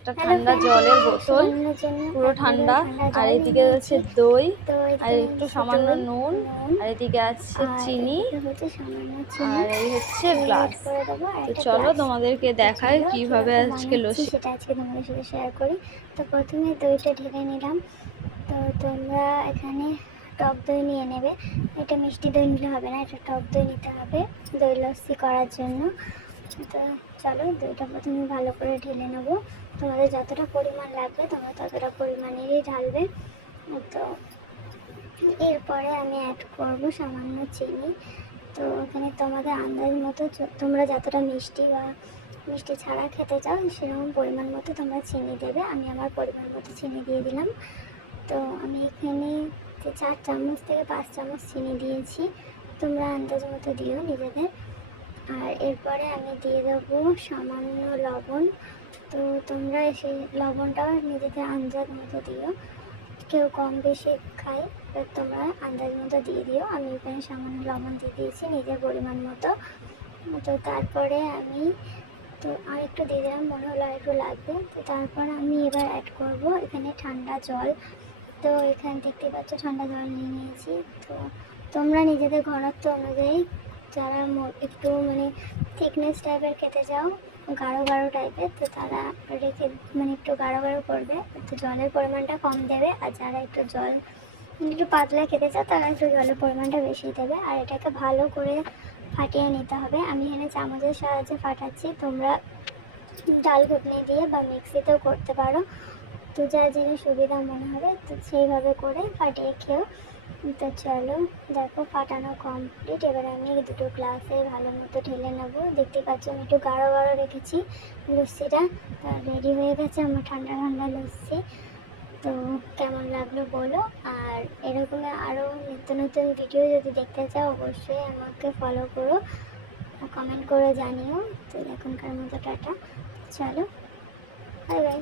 একটা ঠান্ডা জলের বোতল পুরো ঠান্ডা। আর এদিকে আছে দই আর একটু সামান্য নুন আর এদিকে আছে চিনি। আর এই হচ্ছে গ্লাস তো চলো তোমাদেরকে দেখায় কীভাবে আজকে লস্যি সেটা আজকে তোমাদের সাথে শেয়ার করি। তো প্রথমে দইটা ঢেলে নিলাম। তো তোমরা এখানে টক দই নিয়ে নেবে। এটা মিষ্টি দই নিলে হবে না এটা টক দই নিতে হবে। দই লস্যি করার জন্য। তো চলো, দইটা প্রথমে ভালো করে ঢেলে নেব। তোমাদের যতটা পরিমাণ লাগবে, তোমরা ততটা পরিমাণেরই ঢালবে। তো এরপরে আমি অ্যাড করব সামান্য চিনি। তো এখানে তোমাদের আন্দাজ মতো তোমরা যতটা মিষ্টি বা মিষ্টি ছাড়া খেতে চাও, সেরকম পরিমাণ মতো তোমরা চিনি দেবে। আমি আমার পরিমাণ মতো চিনি দিয়ে দিলাম। তো আমি এখানে চার চামচ থেকে পাঁচ চামচ চিনি দিয়েছি। তোমরা আন্দাজ মতো দিও নিজেদের। এরপরে আমি দিয়ে দেবো সামান্য লবণ। তো তোমরা সেই লবণটা নিজেদের আন্দাজ মতো দিও। কেউ কম বেশি খায় এবার তোমরা আন্দাজ মতো দিয়ে দিও। আমি এখানে সামান্য লবণ দিয়ে দিয়েছি নিজের পরিমাণ মতো। তো তারপরে আমি তো আর একটু দিয়ে দিলাম, মনে হলো আর একটু লাগবে। তো তারপর আমি এবার অ্যাড করব এখানে ঠান্ডা জল। তো এখানে দেখতে পাচ্ছ ঠান্ডা জল নিয়ে নিয়েছি। তো তোমরা নিজেদের ঘনত্ব অনুযায়ী যারা একটু মানে থিকনেস টাইপের খেতে চাও, গাঢ় গাঢ় টাইপের তো তারা রেখে মানে একটু গাঢ় গাঢ় করবে তো জলের পরিমাণটা কম দেবে, আর যারা একটু জল একটু পাতলা খেতে চাও, তারা একটু জলের পরিমাণটা বেশি দেবে, আর এটাকে ভালো করে ফাটিয়ে নিতে হবে। আমি এখানে চামচের সাহায্যে ফাটাচ্ছি, তোমরা ডাল ঘুটনি দিয়ে বা মিক্সিতেও করতে পারো। তো যার যেটা সুবিধা মনে হবে, তো সেইভাবে করে ফাটিয়ে খেও। তো চলো, দেখো ফাটানো কমপ্লিট এবার আমি দুটো গ্লাসে ভালো মতো ঢেলে নেব। দেখতে পাচ্ছ, আমি একটু গাঢ় গাঢ় রেখেছি লস্যিটা। রেডি হয়ে গেছে আমার ঠান্ডা ঠান্ডা লস্যি। তো কেমন লাগল বলো? আর এরকম আরও নিত্য নতুন ভিডিও যদি দেখতে চাও, অবশ্যই আমাকে ফলো করো কমেন্ট করে জানিও। তো এখনকার মতো টাটা। চলো বাই বাই